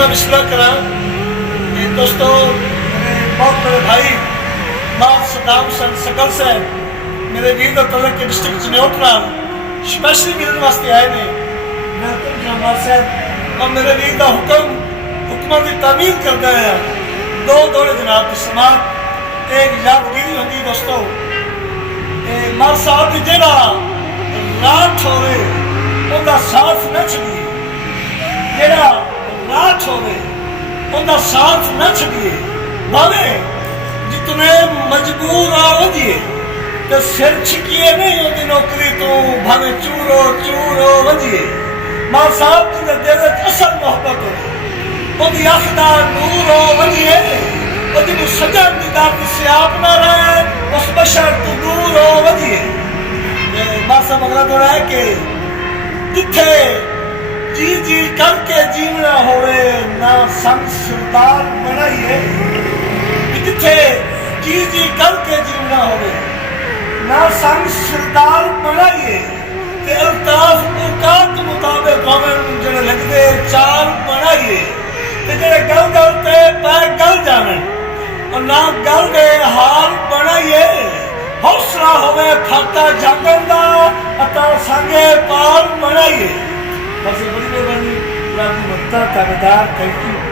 मैं बिस्मिल्लाह करा कि दोस्तों मेरे बहुत बड़े भाई मार सदाम सन सकल से मेरे वीर का तलक के डिस्ट्रिक्ट चनौट नाल स्पेशली मिलने वास्ते आए ने मैं जमाल साहब और मेरे वीर का हुक्म की तामील करता है दो दौड़े जनाब की समात एक यादगिरी होगी दोस्तों मार साहब की जेड़ा रात होवे उनका साथ न छड़िए जेड़ा रात होवे उनका साथ न छड़िए भावे जितने मजबूर आ वजिए तो सिर छिकिए नहीं उनकी नौकरी तो भावे चूरो वजिए मार साहब की दिल असल मोहब्बत हो उनकी अखदा नूर हो वजिए जिन्हें सजन की दात से आप ना रहे उस बशर तो दूर हो वजिए मार साहब अगला दौड़ा है कि जिथे जी करके जीवना होवे ना संग सरदार बनाइए जिथे जी करके जीवना होवे ना संग सरदार बनाइए ते अल्ताफ औकात मुताबिक होवे जेड़े लगदे चार बनाइए ते जेड़े गल ते पै गल जावे और ना गल दे हाल बनाइए हौसला होवे फाका जागन दा अता संगे पार बनाइए बस बड़ी मेहरबानी आपकी मदद ताबेदार थैंक यू।